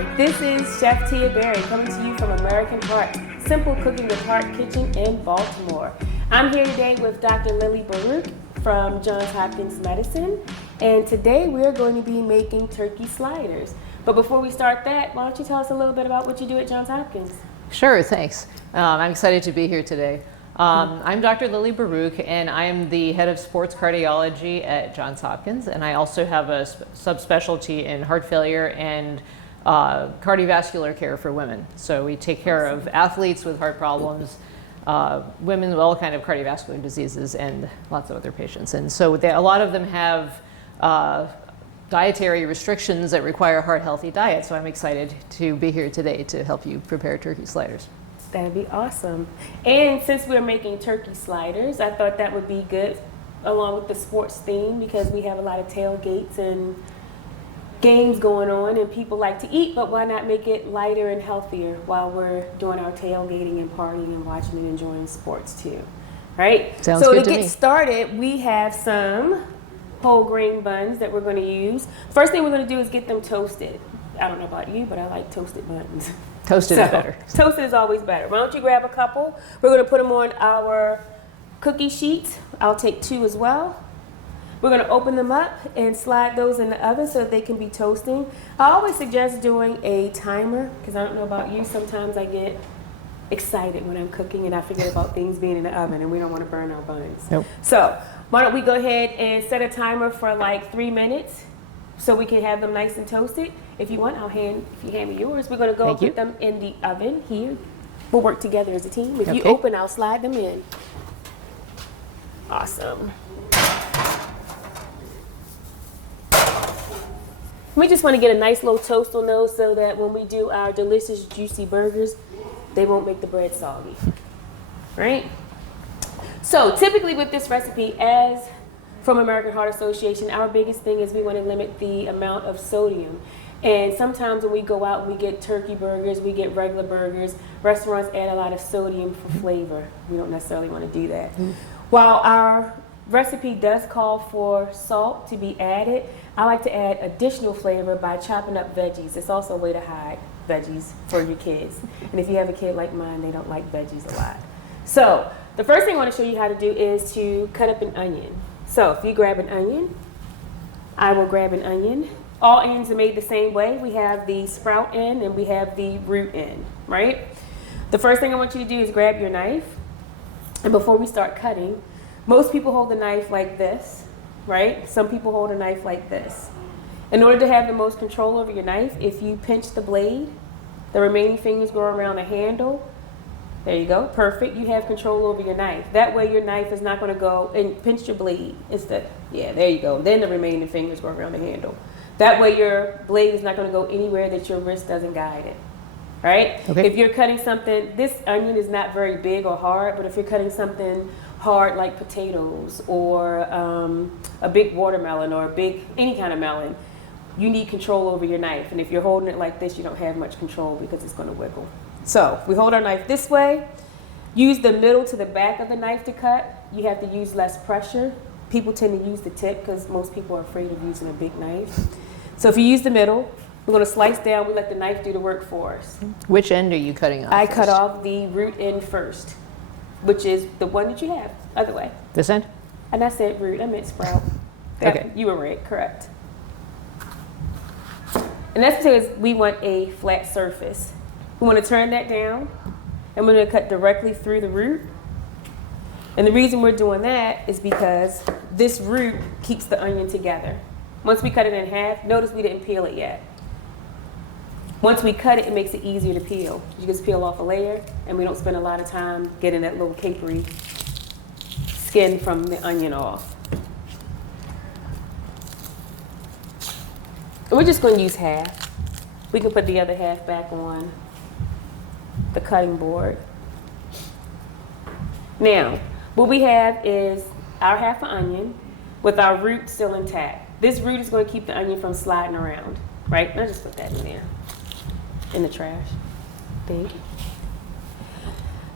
Hi, this is Chef Tia Berry coming to you from American Heart, Simple Cooking with Heart Kitchen in Baltimore. I'm here today with Dr. Lili Barouch from Johns Hopkins Medicine, and today we're going to be making turkey sliders. But before we start that, why don't you tell us a little bit about what you do at Johns Hopkins? Sure, thanks. I'm excited to be here today. I'm Dr. Lili Barouch, and I am the head of sports cardiology at Johns Hopkins, and I also have a subspecialty in heart failure and cardiovascular care for women. So we take care of athletes with heart problems, women with all kind of cardiovascular diseases, and lots of other patients. And so a lot of them have dietary restrictions that require heart-healthy diet. So I'm excited to be here today to help you prepare turkey sliders. That'd be awesome. And since we're making turkey sliders, I thought that would be good along with the sports theme, because we have a lot of tailgates and games going on and people like to eat, but why not make it lighter and healthier while we're doing our tailgating and partying and watching and enjoying sports too, right? Sounds good to to me. get started, we have some whole grain buns that we're going to use. First thing we're going to do is get them toasted. I don't know about you, but I like toasted buns. Toasted is better. Toasted is always better. Why don't you grab a couple? We're going to put them on our cookie sheets. I'll take 2 as well. We're going to open them up and slide those in the oven so that they can be toasting. I always suggest doing a timer, because I don't know about you, sometimes I get excited when I'm cooking and I forget about things being in the oven and we don't want to burn our buns. Nope. So why don't we go ahead and set a timer for like 3 minutes so we can have them nice and toasted. If you want, if you hand me yours, we're going to go put them in the oven here. We'll work together as a team. If you open, I'll slide them in. Awesome. We just want to get a nice little toast on those so that when we do our delicious, juicy burgers, they won't make the bread soggy, right? So typically with this recipe, as from American Heart Association, our biggest thing is we want to limit the amount of sodium. And sometimes when we go out and we get turkey burgers, we get regular burgers, restaurants add a lot of sodium for flavor. We don't necessarily want to do that. While our recipe does call for salt to be added, I like to add additional flavor by chopping up veggies. It's also a way to hide veggies for your kids. And if you have a kid like mine, they don't like veggies a lot. So the first thing I want to show you how to do is to cut up an onion. So if you grab an onion, I will grab an onion. All onions are made the same way. We have the sprout end and we have the root end, right? The first thing I want you to do is grab your knife. And before we start cutting, most people hold the knife like this, right? Some people hold a knife like this. In order to have the most control over your knife, if you pinch the blade, the remaining fingers go around the handle. There you go, perfect. You have control over your knife. That way your knife is not going to go and pinch your blade instead. Yeah, there you go. Then the remaining fingers go around the handle. That way your blade is not going to go anywhere that your wrist doesn't guide it, right? Okay. If you're cutting something, this onion is not very big or hard, but if you're cutting something hard like potatoes or a big watermelon or any kind of melon, you need control over your knife. And if you're holding it like this, you don't have much control because it's going to wiggle. So if we hold our knife this way, use the middle to the back of the knife to cut. You have to use less pressure. People tend to use the tip because most people are afraid of using a big knife. So if you use the middle, we're going to slice down. We let the knife do the work for us. Which end are you cutting off? I cut off the root end first, which is the one that you have. Other way. This end? And I said root. I meant sprout. Okay. You were right. Correct. And that's because we want a flat surface. We want to turn that down, and we're going to cut directly through the root. And the reason we're doing that is because this root keeps the onion together. Once we cut it in half, notice we didn't peel it yet. Once we cut it, it makes it easier to peel. You just peel off a layer, and we don't spend a lot of time getting that little capery skin from the onion off. And we're just going to use half. We can put the other half back on the cutting board. Now, what we have is our half an onion with our root still intact. This root is going to keep the onion from sliding around, right? I'll just put that in there, in the trash. Thank you.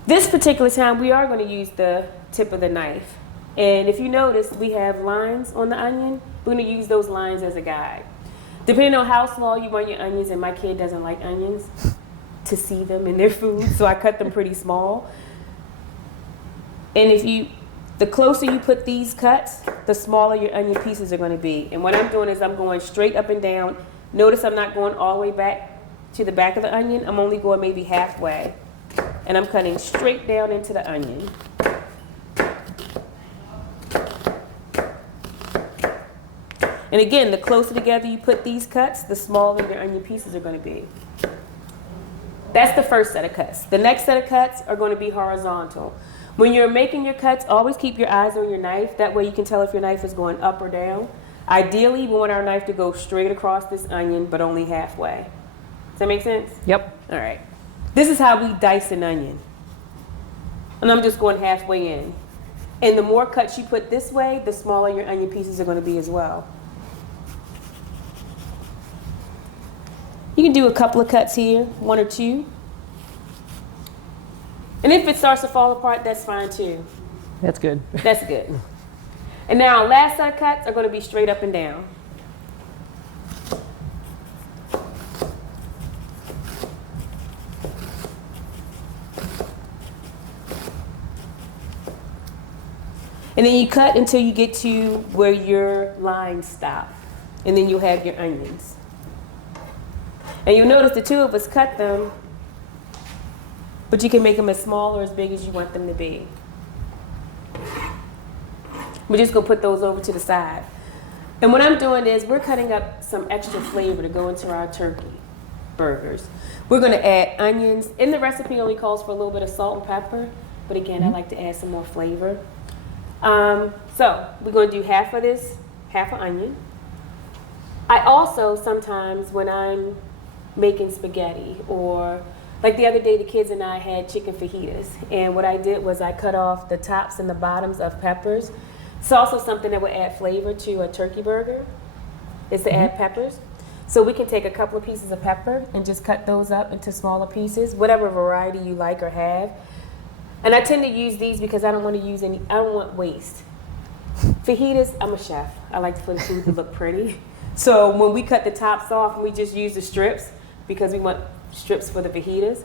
This particular time, we are going to use the tip of the knife. And if you notice, we have lines on the onion. We're going to use those lines as a guide. Depending on how small you want your onions, and my kid doesn't like onions to see them in their food, so I cut them pretty small. And the closer you put these cuts, the smaller your onion pieces are going to be. And what I'm doing is I'm going straight up and down. Notice I'm not going all the way back to the back of the onion. I'm only going maybe halfway. And I'm cutting straight down into the onion. And again, the closer together you put these cuts, the smaller your onion pieces are going to be. That's the first set of cuts. The next set of cuts are going to be horizontal. When you're making your cuts, always keep your eyes on your knife. That way you can tell if your knife is going up or down. Ideally, we want our knife to go straight across this onion, but only halfway. Does that make sense? Yep. All right. This is how we dice an onion. And I'm just going halfway in. And the more cuts you put this way, the smaller your onion pieces are going to be as well. You can do a couple of cuts here, 1 or 2. And if it starts to fall apart, that's fine too. That's good. That's good. And now, last set of cuts are going to be straight up and down. And then you cut until you get to where your lines stop. And then you'll have your onions. And you'll notice the two of us cut them, but you can make them as small or as big as you want them to be. We're just going to put those over to the side. And what I'm doing is we're cutting up some extra flavor to go into our turkey burgers. We're going to add onions. And the recipe only calls for a little bit of salt and pepper, but again, I like to add some more flavor. So we're going to do half of this, half an onion. I also sometimes, when I'm making spaghetti, or like the other day the kids and I had chicken fajitas, and what I did was I cut off the tops and the bottoms of peppers. It's also something that would add flavor to a turkey burger, is to add peppers. So we can take a couple of pieces of pepper and just cut those up into smaller pieces, whatever variety you like or have. And I tend to use these because I don't want to use any, I don't want waste. Fajitas, I'm a chef. I like for the food to look pretty. So when we cut the tops off, we just use the strips because we want strips for the fajitas.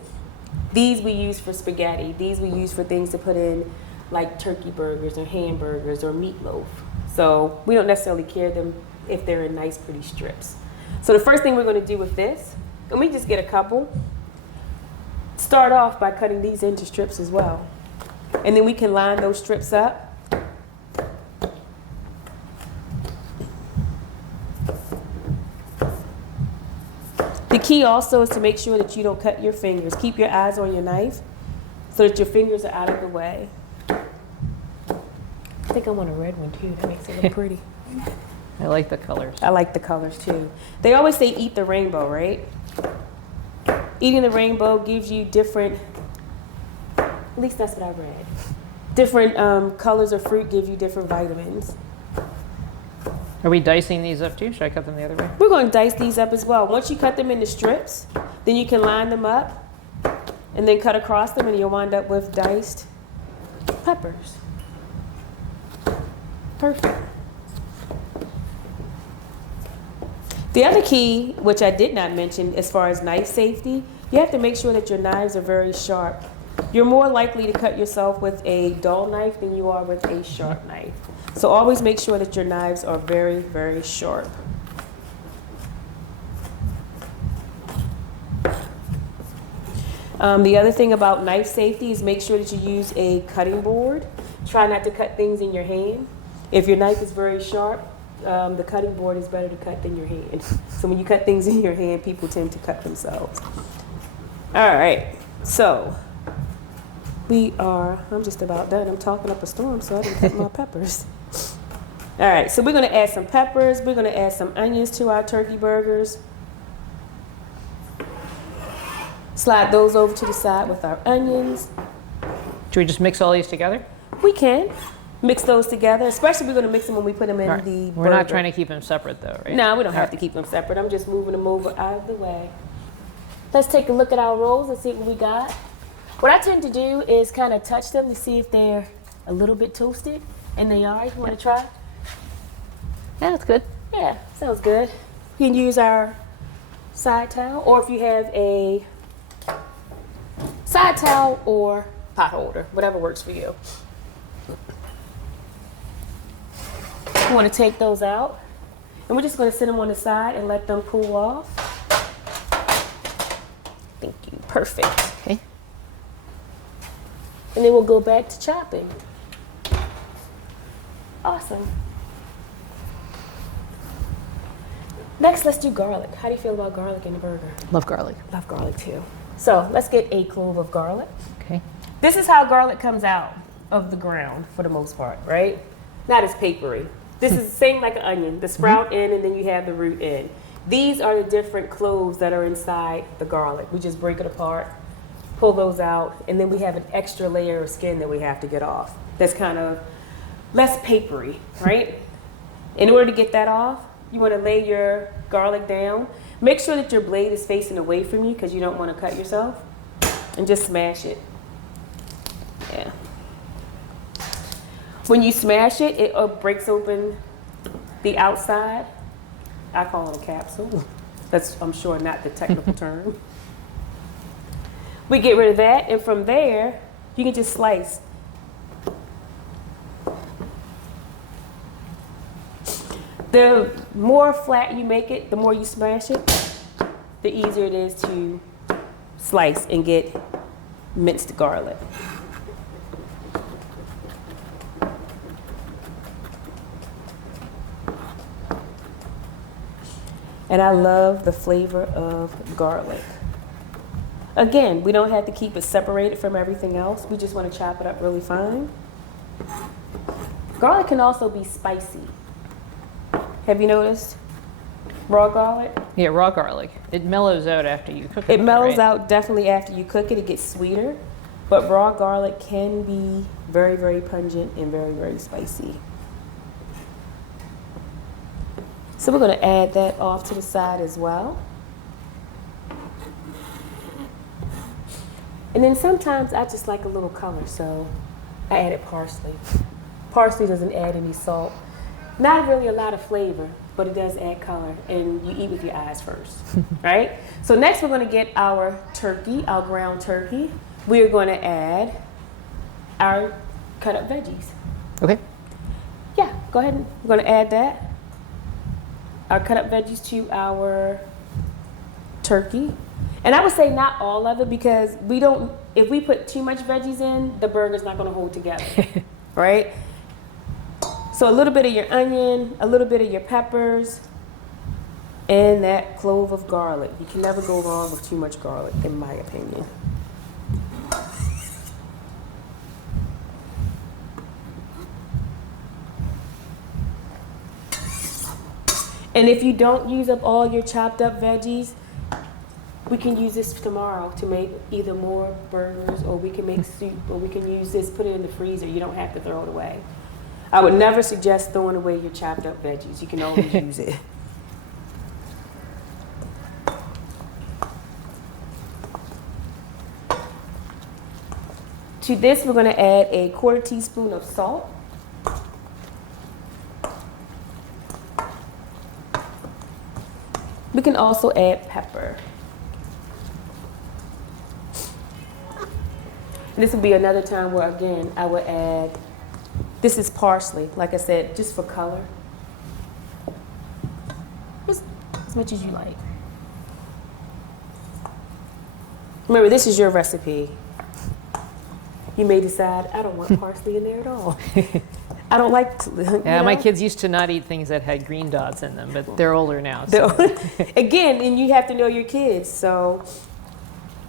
These we use for spaghetti. These we use for things to put in like turkey burgers or hamburgers or meatloaf. So we don't necessarily care them if they're in nice, pretty strips. So the first thing we're going to do with this, and we just get a couple, start off by cutting these into strips as well. And then we can line those strips up. The key also is to make sure that you don't cut your fingers. Keep your eyes on your knife so that your fingers are out of the way. I think I want a red one too. That makes it look pretty. I like the colors. I like the colors too. They always say eat the rainbow, right? Eating the rainbow gives you different, at least that's what I read. Different colors of fruit give you different vitamins. Are we dicing these up too? Should I cut them the other way? We're going to dice these up as well. Once you cut them into strips, then you can line them up and then cut across them, and you'll wind up with diced peppers. Perfect. The other key, which I did not mention as far as knife safety, you have to make sure that your knives are very sharp. You're more likely to cut yourself with a dull knife than you are with a sharp knife. So always make sure that your knives are very, very sharp. The other thing about knife safety is make sure that you use a cutting board. Try not to cut things in your hand. If your knife is very sharp, the cutting board is better to cut than your hand. So when you cut things in your hand, people tend to cut themselves. All right, so I'm just about done. I'm talking up a storm, so I didn't cut my peppers. All right, so we're going to add some peppers. We're going to add some onions to our turkey burgers. Slide those over to the side with our onions. Should we just mix all these together? We can mix those together, especially we're going to mix them when we put them in the burger. We're not trying to keep them separate though, right? No, we don't have to keep them separate. I'm just moving them over out of the way. Let's take a look at our rolls and see what we got. What I tend to do is kind of touch them to see if they're a little bit toasted, and they are. You want to try? Yeah, that's good. Yeah, sounds good. we can use our side towel, or if you have a side towel or pot holder, whatever works for you. You want to take those out, and we're just going to sit them on the side and let them cool off. Thank you. Perfect. Okay. And then we'll go back to chopping. Awesome. Next, let's do garlic. How do you feel about garlic in the burger? Love garlic. Love garlic too. So let's get a clove of garlic. Okay. This is how garlic comes out of the ground for the most part, right? Not as papery. This is the same like an onion, the sprout in and then you have the root in. These are the different cloves that are inside the garlic. We just break it apart, pull those out, and then we have an extra layer of skin that we have to get off. That's kind of less papery, right? In order to get that off, you want to lay your garlic down. Make sure that your blade is facing away from you because you don't want to cut yourself. And just smash it. Yeah. When you smash it, it breaks open the outside. I call it a capsule. That's, I'm sure, not the technical term. We get rid of that, and from there, you can just slice. The more flat you make it, the more you smash it, the easier it is to slice and get minced garlic. And I love the flavor of garlic. Again, we don't have to keep it separated from everything else. We just want to chop it up really fine. Garlic can also be spicy. Have you noticed? Raw garlic? Yeah, raw garlic. It mellows out after you cook it. It mellows right? out definitely after you cook it. It gets sweeter. But raw garlic can be very, very pungent and very, very spicy. So we're going to add that off to the side as well. And then sometimes I just like a little color, so I added parsley. Parsley doesn't add any salt. Not really a lot of flavor, but it does add color, and you eat with your eyes first, right? So next we're going to get our turkey, our ground turkey. We are going to add our cut up veggies. Okay. Yeah, go ahead. We're going to add that. Our cut up veggies to our turkey. And I would say not all of it because we don't, if we put too much veggies in, the burger's not going to hold together, right? So a little bit of your onion, a little bit of your peppers, and that clove of garlic. You can never go wrong with too much garlic, in my opinion. And if you don't use up all your chopped up veggies, we can use this tomorrow to make either more burgers, or we can make soup, or we can use this, put it in the freezer. You don't have to throw it away. I would never suggest throwing away your chopped up veggies. You can always use it. To this, we're going to add a 1/4 teaspoon of salt. We can also add pepper. And this will be another time where, again, I would add, this is parsley, like I said, just for color. Just as much as you like. Remember, this is your recipe. You may decide, I don't want parsley in there at all. I don't like to, Yeah, my kids used to not eat things that had green dots in them, but they're older now. So. Again, and you have to know your kids, so,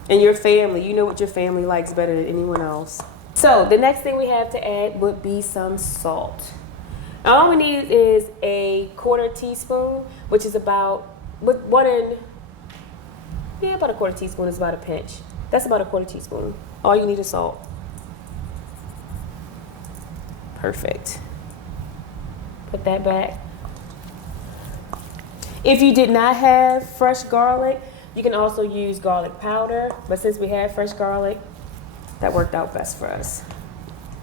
and your family. You know what your family likes better than anyone else. So the next thing we have to add would be some salt. Now, all we need is a 1/4 teaspoon, which is about, about a 1/4 teaspoon is about a pinch. That's about a 1/4 teaspoon. All you need is salt. Perfect. Put that back. If you did not have fresh garlic, you can also use garlic powder. But since we had fresh garlic, that worked out best for us.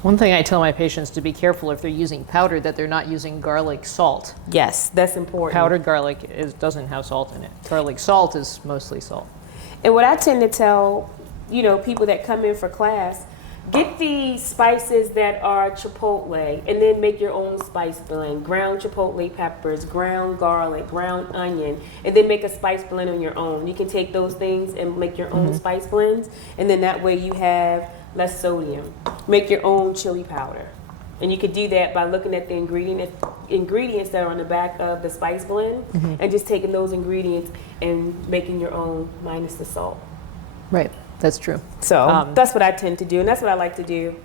One thing I tell my patients to be careful if they're using powder that they're not using garlic salt. Yes, that's important. Powdered garlic doesn't have salt in it. Garlic salt is mostly salt. And what I tend to tell, people that come in for class, get the spices that are chipotle and then make your own spice blend. Ground chipotle peppers, ground garlic, ground onion, and then make a spice blend on your own. You can take those things and make your own spice blends, and then that way you have less sodium. Make your own chili powder. And you could do that by looking at the ingredients that are on the back of the spice blend and just taking those ingredients and making your own minus the salt. Right, that's true. So that's what I tend to do, and that's what I like to do.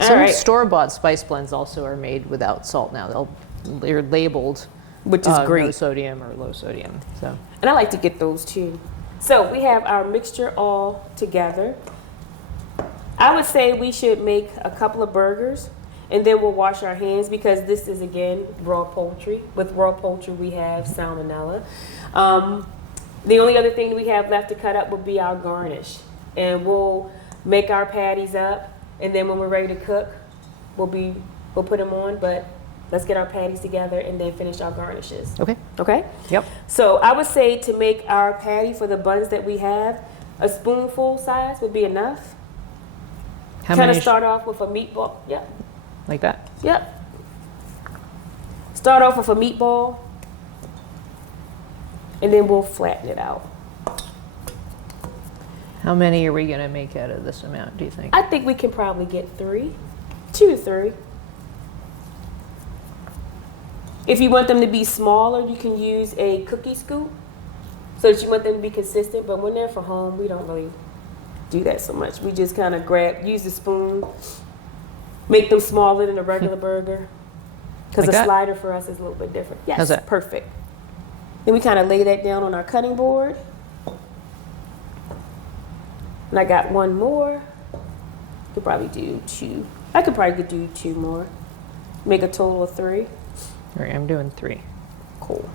Some store-bought spice blends also are made without salt now. They're labeled, which is great. No sodium or low sodium. So, and I like to get those too. So we have our mixture all together. I would say we should make a couple of burgers, and then we'll wash our hands because this is, again, raw poultry. With raw poultry, we have salmonella. The only other thing we have left to cut up would be our garnish. And we'll make our patties up, and then when we're ready to cook, we'll put them on. But let's get our patties together and then finish our garnishes. Okay. Okay? Yep. So I would say to make our patty for the buns that we have, a spoonful size would be enough. Kind of start off with a meatball. Yep. Like that? Yep. Start off with a meatball, and then we'll flatten it out. How many are we going to make out of this amount, do you think? I think we can probably get 2 to 3. If you want them to be smaller, you can use a cookie scoop so that you want them to be consistent. But when they're for home, we don't really do that so much. We just kind of use the spoon, make them smaller than a regular burger, because Like the that? slider for us is a little bit different. Yes, How's that? perfect. Then we kind of lay that down on our cutting board. And I got one more. Could probably do 2. I could probably do 2 more. Make a total of 3. All right, I'm doing 3. Cool.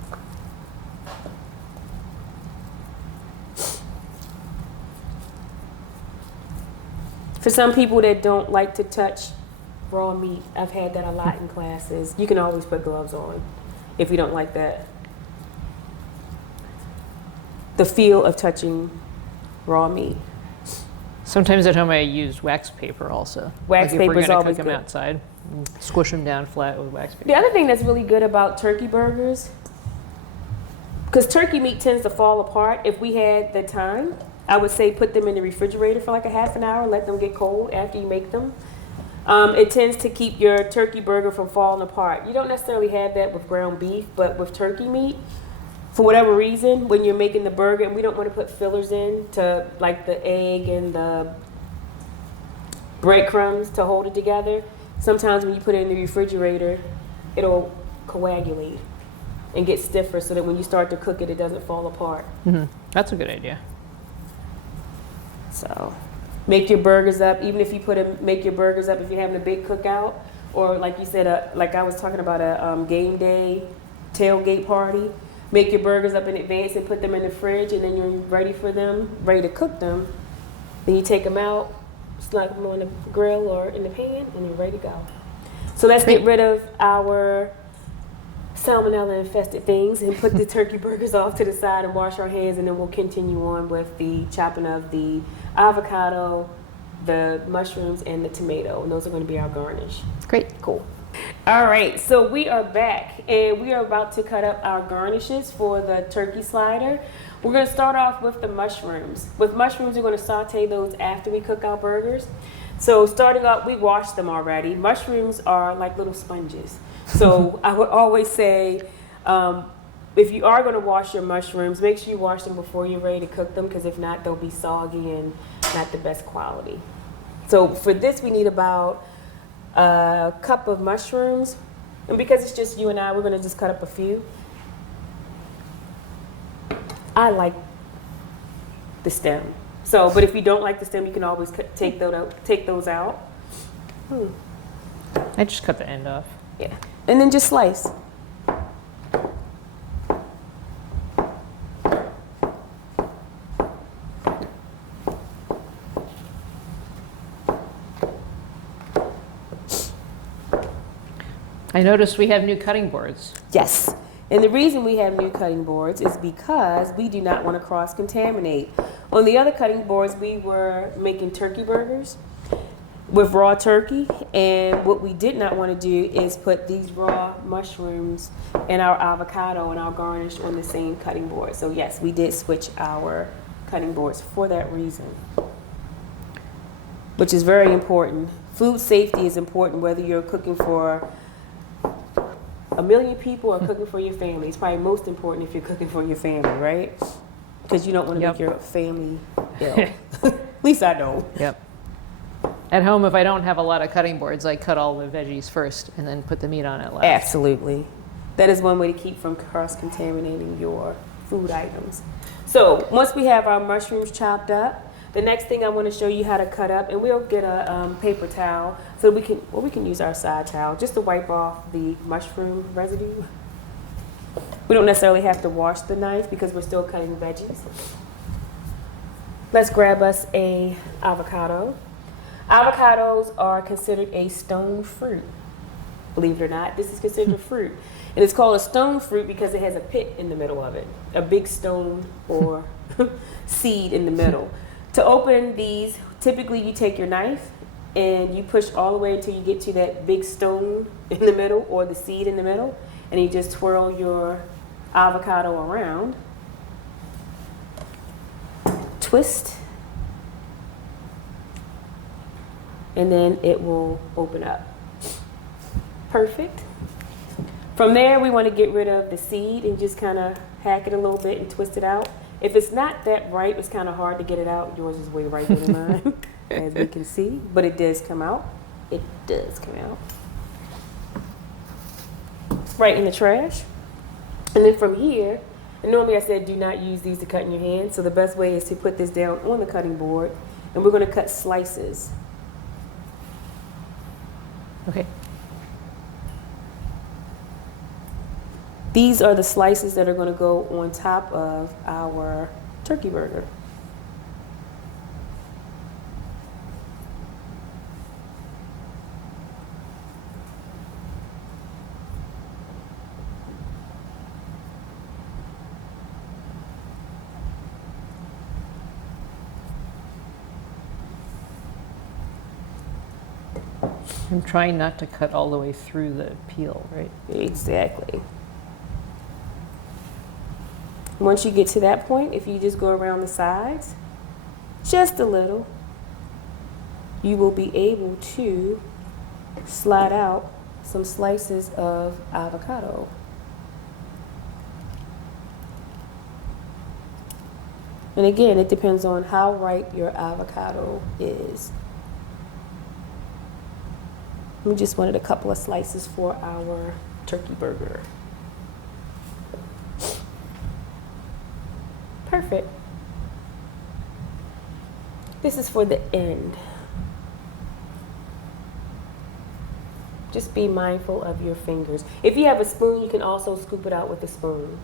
For some people that don't like to touch raw meat, I've had that a lot in classes. You can always put gloves on if you don't like that. The feel of touching raw meat. Sometimes at home I use wax paper also. Wax paper is always cook them good. outside, squish them down flat with wax paper. The other thing that's really good about turkey burgers, because turkey meat tends to fall apart, if we had the time, I would say put them in the refrigerator for like a half an hour, let them get cold after you make them. It tends to keep your turkey burger from falling apart. You don't necessarily have that with ground beef, but with turkey meat, for whatever reason, when you're making the burger, and we don't want to put fillers in to like the egg and the breadcrumbs to hold it together, sometimes when you put it in the refrigerator, it'll coagulate and get stiffer so that when you start to cook it, it doesn't fall apart. Mm-hmm. That's a good idea. So make your burgers up, even if you make your burgers up if you're having a big cookout, or like you said, like I was talking about a game day tailgate party. Make your burgers up in advance and put them in the fridge, and then you're ready to cook them. Then you take them out, slap them on the grill or in the pan, and you're ready to go. So let's get rid of our salmonella infested things and put the turkey burgers off to the side and wash our hands, and then we'll continue on with the chopping of the avocado, the mushrooms, and the tomato, and those are going to be our garnish. Great. Cool. All right, so we are back, and we are about to cut up our garnishes for the turkey slider. We're going to start off with the mushrooms. With mushrooms, we're going to saute those after we cook our burgers. So starting up, we washed them already. Mushrooms are like little sponges. So I would always say, if you are going to wash your mushrooms, make sure you wash them before you're ready to cook them, because if not, they'll be soggy and not the best quality. So for this, we need about a cup of mushrooms, and because it's just you and I, we're going to just cut up a few. I like the stem, but if you don't like the stem, you can always take those out. I just cut the end off. Yeah, and then just slice. I noticed we have new cutting boards. Yes. And the reason we have new cutting boards is because we do not want to cross-contaminate. On the other cutting boards, we were making turkey burgers with raw turkey, and what we did not want to do is put these raw mushrooms and our avocado and our garnish on the same cutting board. So yes, we did switch our cutting boards for that reason, which is very important. Food safety is important whether you're cooking for 1 million people or cooking for your family. It's probably most important if you're cooking for your family, right? Because you don't want to make your family ill. At least I don't. Yep. At home, if I don't have a lot of cutting boards, I cut all the veggies first and then put the meat on it last. Absolutely. That is one way to keep from cross-contaminating your food items. So once we have our mushrooms chopped up, the next thing I want to show you how to cut up, and we'll get a paper towel so we can use our side towel just to wipe off the mushroom residue. We don't necessarily have to wash the knife because we're still cutting veggies. Let's grab us a avocado. Avocados are considered a stone fruit. Believe it or not, this is considered a fruit. And it's called a stone fruit because it has a pit in the middle of it, a big stone or seed in the middle. To open these, typically you take your knife and you push all the way until you get to that big stone in the middle or the seed in the middle, and you just twirl your avocado around, twist, and then it will open up. Perfect. From there, we want to get rid of the seed and just kind of hack it a little bit and twist it out. If it's not that ripe, it's kind of hard to get it out. Yours is way riper than mine, as we can see, but it does come out. It does come out. Right in the trash. And then from here, and normally I said do not use these to cut in your hand, so the best way is to put this down on the cutting board, and we're going to cut slices. Okay. These are the slices that are going to go on top of our turkey burger. I'm trying not to cut all the way through the peel, right? Exactly. Once you get to that point, if you just go around the sides, just a little, you will be able to slide out some slices of avocado. And again, it depends on how ripe your avocado is. We just wanted a couple of slices for our turkey burger. Perfect. This is for the end. Just be mindful of your fingers. If you have a spoon, you can also scoop it out with a spoon.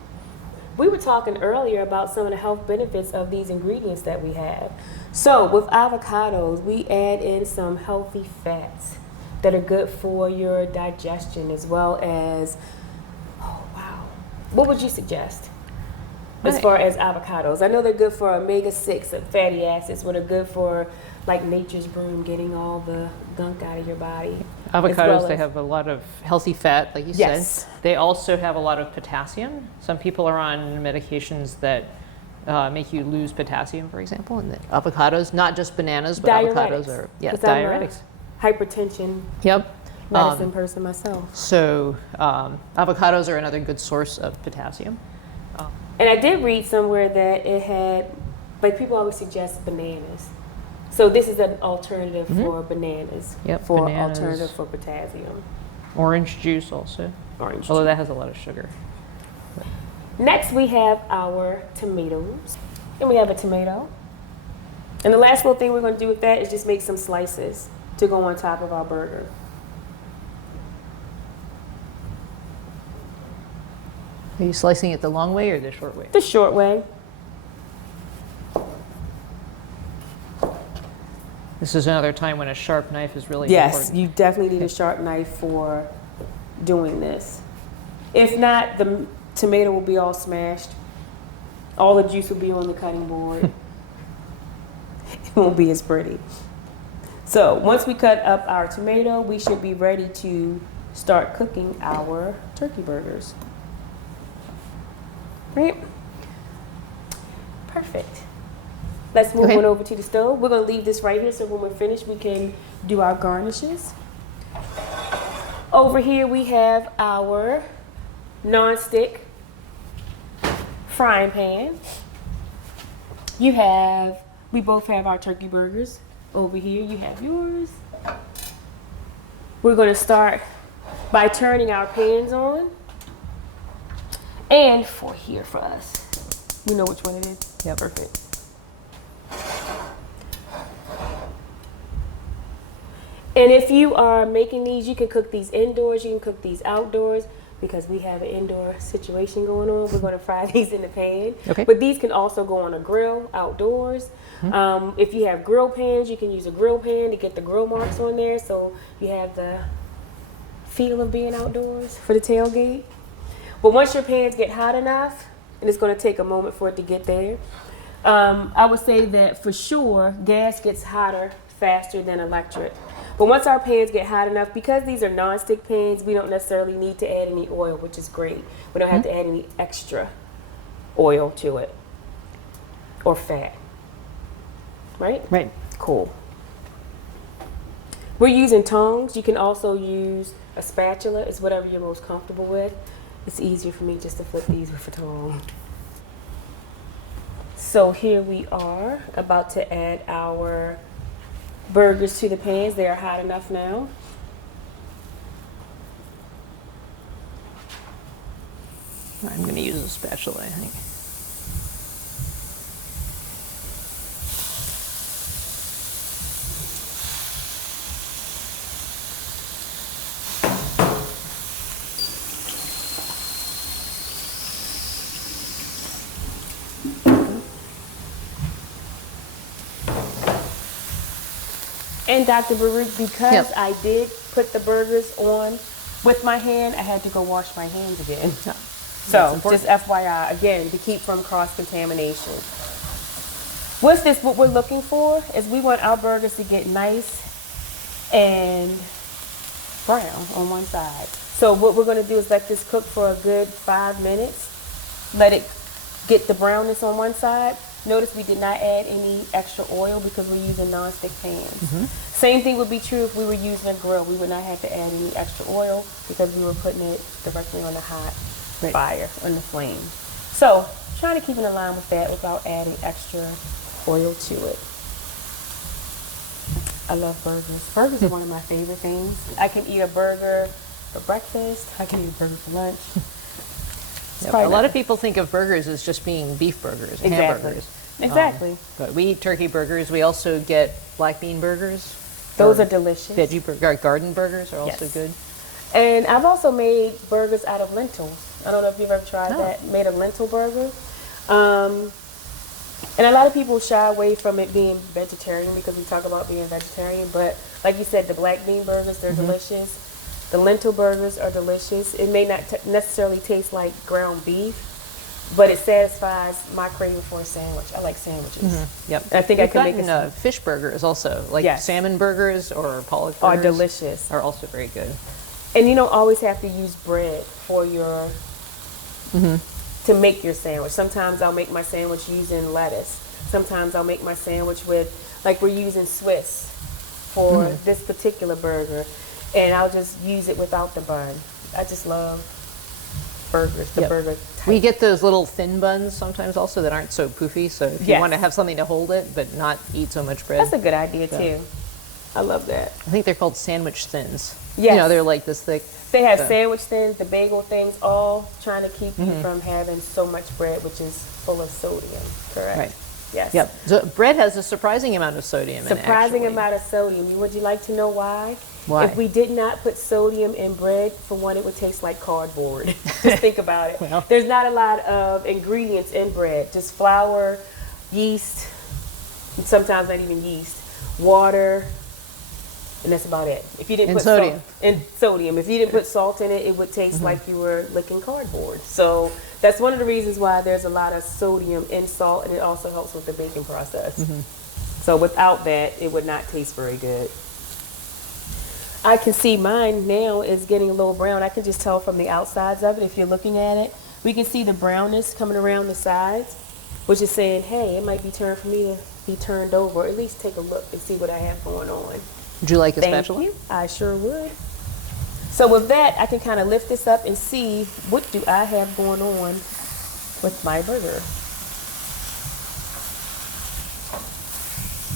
We were talking earlier about some of the health benefits of these ingredients that we have. So with avocados, we add in some healthy fats that are good for your digestion, as well as, oh wow, what would you suggest as far as avocados? I know they're good for omega-6 and fatty acids, what are good for like nature's broom, getting all the gunk out of your body. Avocados, they have a lot of healthy fat, like you said. They also have a lot of potassium. Some people are on medications that make you lose potassium, for example. And the avocados, not just bananas, but avocados are diuretics. Hypertension medicine person myself. So avocados are another good source of potassium. And I did read somewhere that it had, like people always suggest bananas. So this is an alternative for bananas. Alternative for potassium. Orange juice also. Although that has a lot of sugar. Next we have our tomatoes. And we have a tomato. And the last little thing we're going to do with that is just make some slices to go on top of our burger. Are you slicing it the long way or the short way? The short way. This is another time when a sharp knife is really important. Yes, you definitely need a sharp knife for doing this. If not, the tomato will be all smashed. All the juice will be on the cutting board. It won't be as pretty. So once we cut up our tomato, we should be ready to start cooking our turkey burgers. Right? Perfect. Let's move on over to the stove. We're going to leave this right here so when we're finished, we can do our garnishes. Over here, we have our non-stick frying pan. We both have our turkey burgers. Over here, you have yours. We're going to start by turning our pans on. And for us, we know which one it is. Yeah, perfect. And if you are making these, you can cook these indoors, you can cook these outdoors. Because we have an indoor situation going on, we're going to fry these in the pan. Okay. But these can also go on a grill outdoors. If you have grill pans, you can use a grill pan to get the grill marks on there, so you have the feel of being outdoors for the tailgate. But once your pans get hot enough, and it's going to take a moment for it to get there, I would say that for sure gas gets hotter faster than electric. But once our pans get hot enough, because these are non-stick pans, we don't necessarily need to add any oil, which is great. We don't have to add any extra oil to it or fat. Right? Right. Cool. We're using tongs. You can also use a spatula. It's whatever you're most comfortable with. It's easier for me just to flip these with a tong. So here we are about to add our burgers to the pans. They are hot enough now. I'm going to use a spatula, I think. And Dr. Barouch, because Yep. I did put the burgers on with my hand, I had to go wash my hands again. Yeah. So just FYI, again, to keep from cross-contamination. With this, what we're looking for is we want our burgers to get nice and brown on one side. So what we're going to do is let this cook for a good 5 minutes. Let it get the brownness on one side. Notice we did not add any extra oil because we're using non-stick pans. Same thing would be true if we were using a grill. We would not have to add any extra oil because we were putting it directly on the hot fire, on the flame. So trying to keep in line with that without adding extra oil to it. I love burgers. Burgers are one of my favorite things. I can eat a burger for breakfast. I can eat a burger for lunch. Yep. A lot of people think of burgers as just being beef burgers, hamburgers. Exactly. But we eat turkey burgers. We also get black bean burgers. Those are delicious. Veggie garden burgers are also good. And I've also made burgers out of lentils. I don't know if you've ever tried that. Made a lentil burger. And a lot of people shy away from it being vegetarian because we talk about being vegetarian. But like you said, the black bean burgers, they're delicious. The lentil burgers are delicious. It may not necessarily taste like ground beef, but it satisfies my craving for a sandwich. I like sandwiches. Yep. I think I can make fish burgers also, like salmon burgers or pollock burgers. Are delicious. Are also very good. And you don't always have to use bread for your to make your sandwich. Sometimes I'll make my sandwich using lettuce. Sometimes I'll make my sandwich with, like we're using Swiss for this particular burger. And I'll just use it without the bun. I just love burgers, the burger type. We get those little thin buns sometimes also that aren't so poofy. So if you want to have something to hold it but not eat so much bread. That's a good idea too. I love that. I think they're called sandwich thins. Yes. You know, they're like this thick. They have sandwich thins, the bagel things, all trying to keep you from having so much bread, which is full of sodium, correct? Right. Yes. Yep. So bread has a surprising amount of sodium in it. Surprising amount of sodium. Would you like to know why? Why? If we did not put sodium in bread, for one, it would taste like cardboard. Just think about it. Well. There's not a lot of ingredients in bread. Just flour, yeast, and sometimes not even yeast, water, And that's about it. If you didn't And put sodium. salt and sodium, if you didn't put salt in it, it would taste like you were licking cardboard. So that's one of the reasons why there's a lot of sodium in salt, and it also helps with the baking process. So without that, it would not taste very good. I can see mine now is getting a little brown. I can just tell from the outsides of it. If you're looking at it, we can see the brownness coming around the sides, which is saying, hey, it might be time for me to be turned over, or at least take a look and see what I have going on. Would you like a Thank spatula? you. I sure would. So with that, I can kind of lift this up and see what do I have going on with my burger.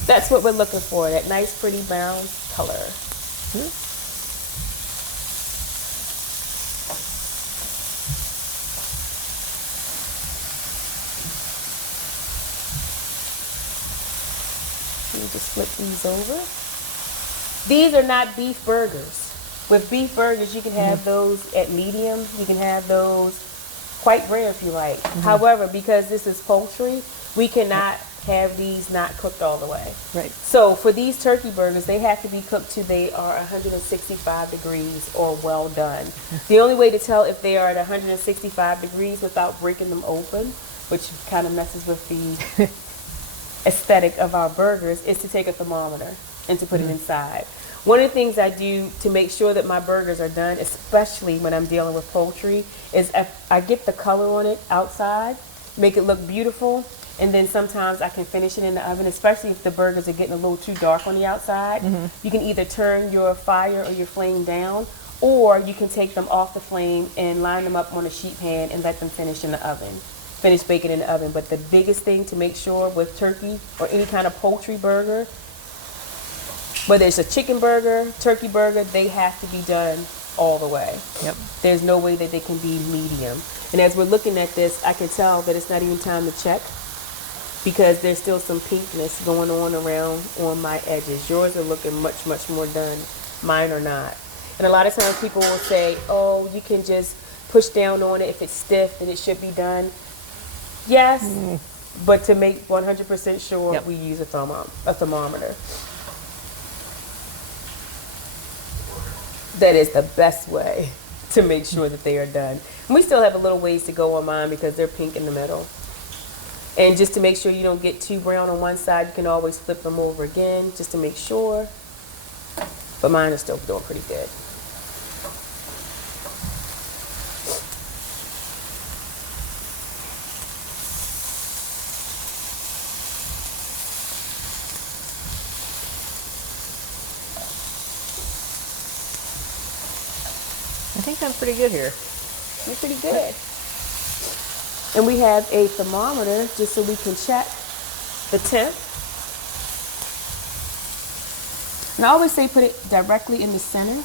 That's what we're looking for, that nice pretty brown color. Let me just flip these over. These are not beef burgers. With beef burgers, you can have those at medium. You can have those quite rare if you like. However, because this is poultry, we cannot have these not cooked all the way. Right. So for these turkey burgers, they have to be cooked till they are 165 degrees or well done. The only way to tell if they are at 165 degrees without breaking them open, which kind of messes with the aesthetic of our burgers, is to take a thermometer and to put it inside. One of the things I do to make sure that my burgers are done, especially when I'm dealing with poultry, is I get the color on it outside, make it look beautiful, and then sometimes I can finish it in the oven, especially if the burgers are getting a little too dark on the outside. You can either turn your fire or your flame down, or you can take them off the flame and line them up on a sheet pan and let them finish in the oven. Finish baking in the oven. But the biggest thing to make sure with turkey or any kind of poultry burger, whether it's a chicken burger, turkey burger, they have to be done all the way. Yep. There's no way that they can be medium. And as we're looking at this, I can tell that it's not even time to check, because there's still some pinkness going on around on my edges. Yours are looking much, much more done. Mine are not. And a lot of times people will say, oh, you can just push down on it. If it's stiff, then it should be done. Yes, but to make 100% sure, we use a thermometer. That is the best way to make sure that they are done. And we still have a little ways to go on mine because they're pink in the middle. And just to make sure you don't get too brown on one side, you can always flip them over again just to make sure. But mine are still doing pretty good. I think I'm pretty good here. You're pretty good. And we have a thermometer just so we can check the temp. And I always say put it directly in the center.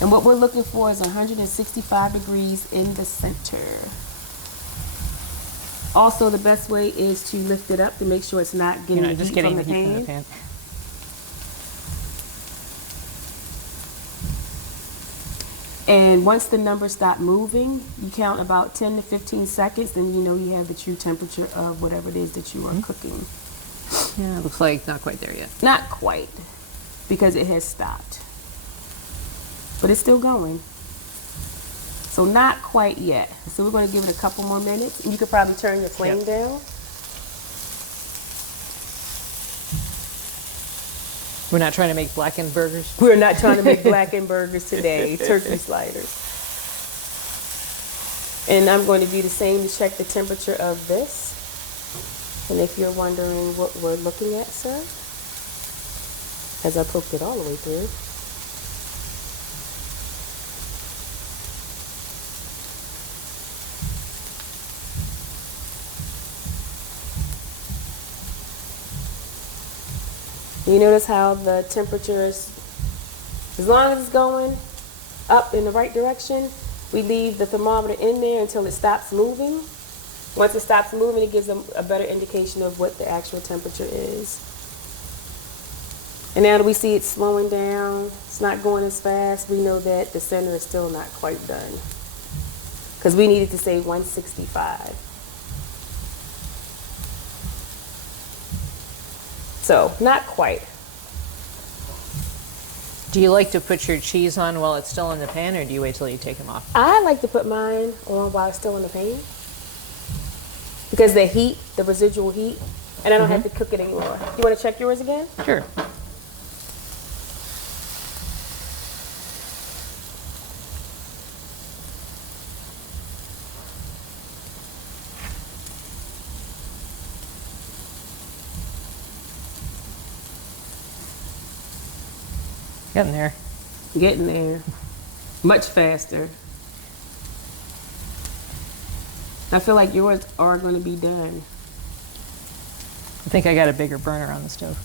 And what we're looking for is 165 degrees in the center. Also, the best way is to lift it up to make sure it's not getting the heat from the pan. And once the numbers stop moving, you count about 10 to 15 seconds, then you know you have the true temperature of whatever it is that you are cooking. Yeah, it looks like not quite there yet. Not quite, because it has stopped. But it's still going. So not quite yet. So we're going to give it a couple more minutes. And you could probably turn your flame down. We're not trying to make blackened burgers. We're not trying to make blackened burgers today, turkey sliders. And I'm going to do the same to check the temperature of this. And if you're wondering what we're looking at, sir, as I poked it all the way through. You notice how the temperature is, as long as it's going up in the right direction, we leave the thermometer in there until it stops moving. Once it stops moving, it gives them a better indication of what the actual temperature is. And now that we see it slowing down, it's not going as fast, we know that the center is still not quite done. Because we needed to say 165. So not quite. Do you like to put your cheese on while it's still in the pan, or do you wait till you take them off? I like to put mine on while it's still in the pan because the heat, the residual heat, and I don't have to cook it anymore. You want to check yours again? Sure. Getting there. Getting there. Much faster. I feel like yours are going to be done. I think I got a bigger burner on the stove.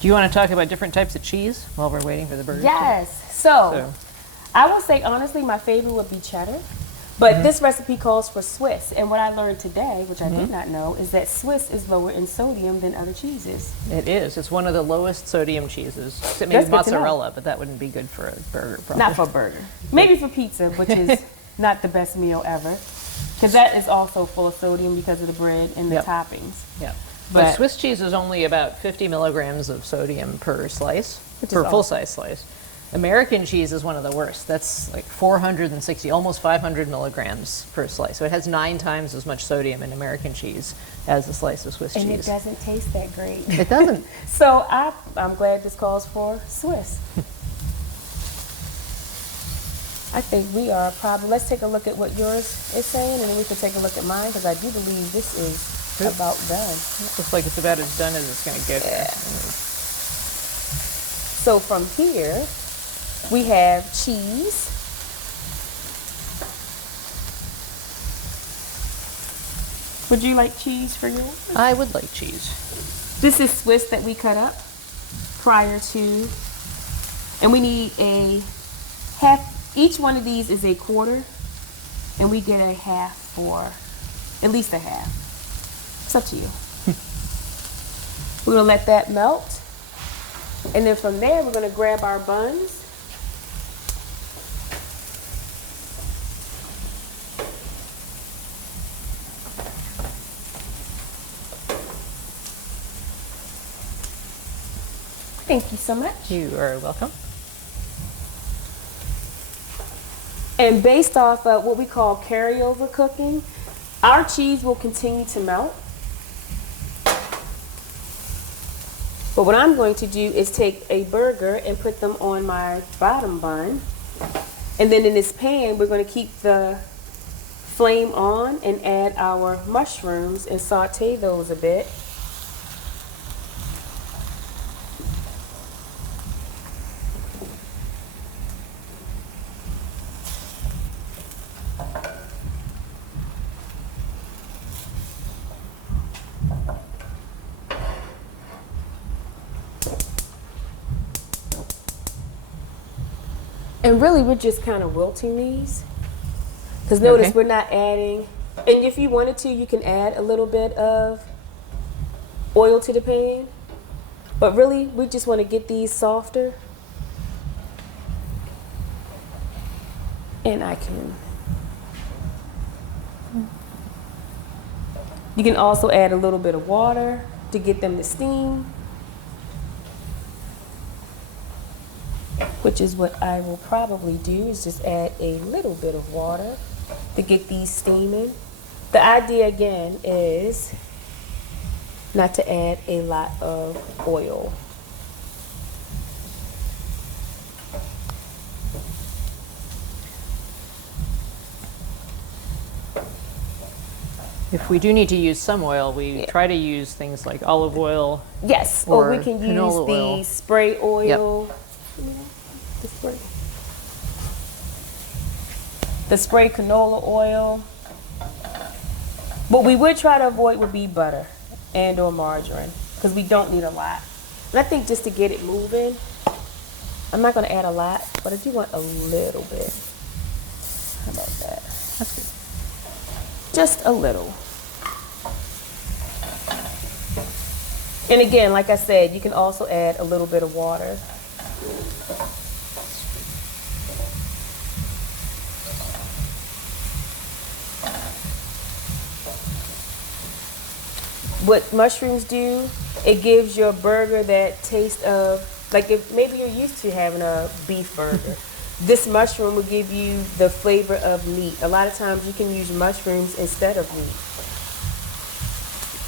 Do you want to talk about different types of cheese while we're waiting for the burgers? Yes. So I will say honestly, my favorite would be cheddar. But this recipe calls for Swiss. And what I learned today, which I did not know, is that Swiss is lower in sodium than other cheeses. It is. It's one of the lowest sodium cheeses. Except maybe That's good to know. mozzarella, but that wouldn't be good for a burger. Probably. Not for a burger. Maybe for pizza, which is not the best meal ever. Because that is also full of sodium because of the bread and the toppings. Yeah. But Swiss cheese is only about 50 milligrams of sodium per slice, per full-size slice. American cheese is one of the worst. That's like 460, almost 500 milligrams per slice. So it has 9 times as much sodium in American cheese as a slice of Swiss cheese. And it doesn't taste that great. It doesn't. So I'm glad this calls for Swiss. I think we are probably, let's take a look at what yours is saying, and then we can take a look at mine, because I do believe this is about done. Looks like it's about as done as it's going to get. Yeah. So from here, we have cheese. Would you like cheese for yours? I would like cheese. This is Swiss that we cut up prior to, and we need a half. Each one of these is a quarter, and we get a half for, at least a half. It's up to you. We're gonna let that melt, and then from there we're gonna grab our buns. Thank you so much. You are welcome. And based off of what we call carryover cooking, our cheese will continue to melt. But what I'm going to do is take a burger and put them on my bottom bun. And then in this pan, we're going to keep the flame on and add our mushrooms and saute those a bit. And really, we're just kind of wilting these. Because notice we're not adding, and if you wanted to, you can add a little bit of oil to the pan. But really, we just want to get these softer. And you can also add a little bit of water to get them to steam. Which is what I will probably do, is just add a little bit of water to get these steaming. The idea again is not to add a lot of oil. If we do need to use some oil, we try to use things like olive oil. Yes, or we can use the spray oil. Yep. The spray canola oil. What we would try to avoid would be butter and or margarine, because we don't need a lot. And I think just to get it moving, I'm not going to add a lot, but I do want a little bit. How about that? That's good. Just a little. And again, like I said, you can also add a little bit of water. what mushrooms do, it gives your burger that taste of, like if maybe you're used to having a beef burger. This mushroom will give you the flavor of meat. A lot of times you can use mushrooms instead of meat.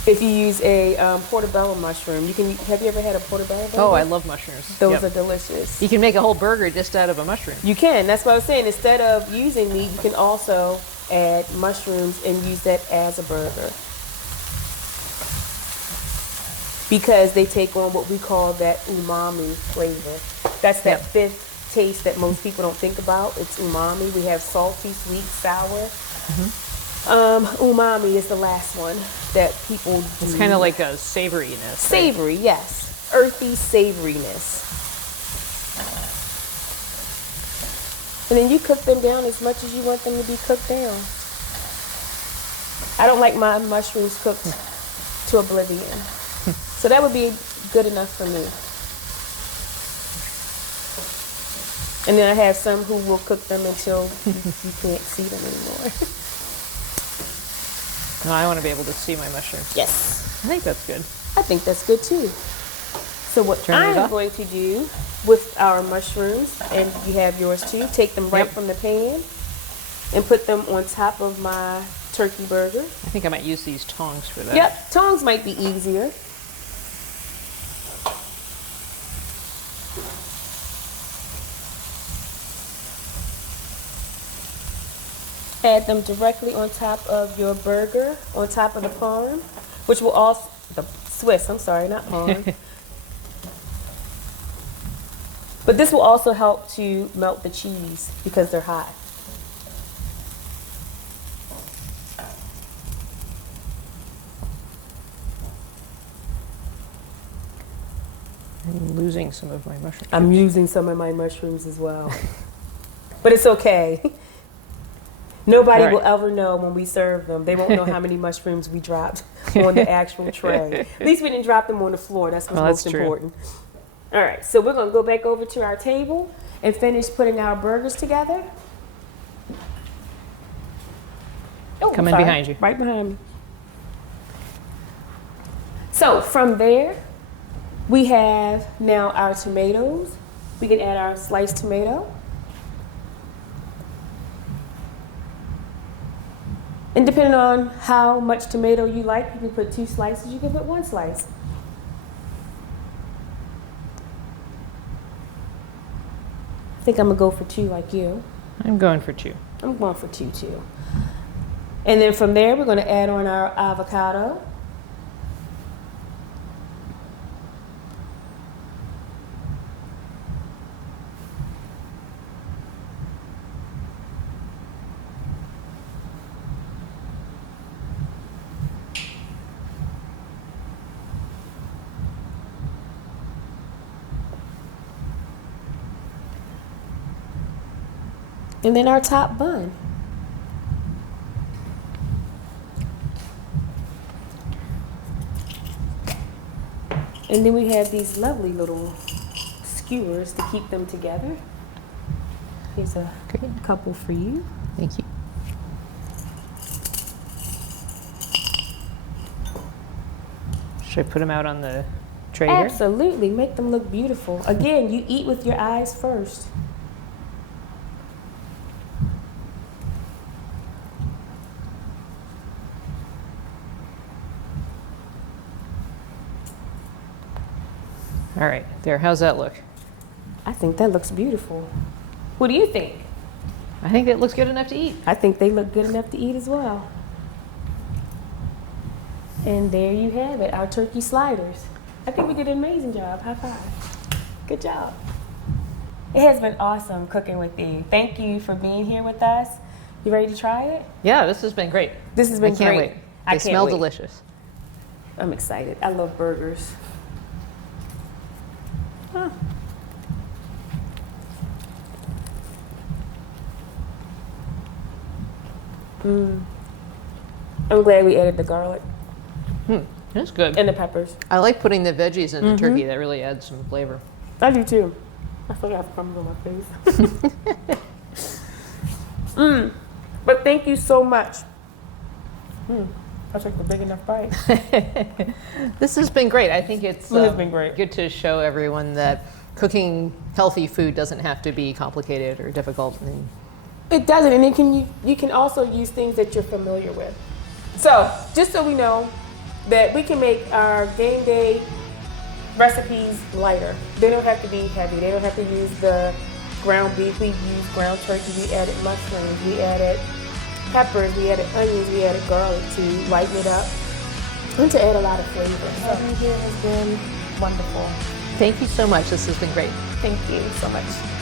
If you use a portobello mushroom, have you ever had a portobello burger? Oh, I love mushrooms. Those are delicious. You can make a whole burger just out of a mushroom. You can. That's what I was saying. Instead of using meat, you can also add mushrooms and use that as a burger. Because they take on what we call that umami flavor. That's that fifth taste that most people don't think about. It's umami. We have salty, sweet, sour. Umami is the last one that people do. It's kind of like a savoriness. Savory, yes. Earthy savoriness. And then you cook them down as much as you want them to be cooked down. I don't like my mushrooms cooked to oblivion. So that would be good enough for me. And then I have some who will cook them until you can't see them anymore. No, I want to be able to see my mushrooms. Yes. I think that's good. I think that's good too. So what I'm going to do with our mushrooms, and you have yours too, take them right from the pan and put them on top of my turkey burger. I think I might use these tongs for that. Yep, tongs might be easier. Add them directly on top of your burger, on top of the parm, which will also, the Swiss, I'm sorry, not parm. But this will also help to melt the cheese because they're hot. I'm losing some of my mushrooms. I'm using some of my mushrooms as well. But it's okay. Nobody will ever know when we serve them. They won't know how many mushrooms we dropped on the actual tray. At least we didn't drop them on the floor. That's what's most important. All right, so we're going to go back over to our table and finish putting our burgers together. Oh, Coming behind you. Right behind me. So from there, we have now our tomatoes. We can add our sliced tomato. And depending on how much tomato you like, you can put 2 slices, you can put 1 slice. I think I'm gonna go for 2 like you. I'm going for 2. I'm going for 2 too. And then from there, we're gonna add on our avocado. And then our top bun. And then we have these lovely little skewers to keep them together. Here's a couple for you. Thank you. Should I put them out on the tray here? Absolutely, make them look beautiful. Again, you eat with your eyes first. All right, there. How's that look? I think that looks beautiful. What do you think? I think that looks good enough to eat. I think they look good enough to eat as well. And there you have it, our turkey sliders. I think we did an amazing job. High five. Good job. It has been awesome cooking with you. Thank you for being here with us. You ready to try it? Yeah, this has been great. This has been great. I can't wait. They smell delicious. I'm excited. I love burgers. Huh. I'm glad we added the garlic. That's good. And the peppers. I like putting the veggies in the turkey. That really adds some flavor. I do too. I still have crumbs on my face. But thank you so much. I took the big enough bite. This has been great. I think it's It has been great. good to show everyone that cooking healthy food doesn't have to be complicated or difficult. And It doesn't, and you can also use things that you're familiar with. So, just so we know that we can make our game day recipes lighter. They don't have to be heavy. They don't have to use the ground beef. We used ground turkey. We added mushrooms. We added peppers. We added onions. We added garlic to lighten it up and to add a lot of flavor. Having you here has been wonderful. thank you so much. This has been great. Thank you so much.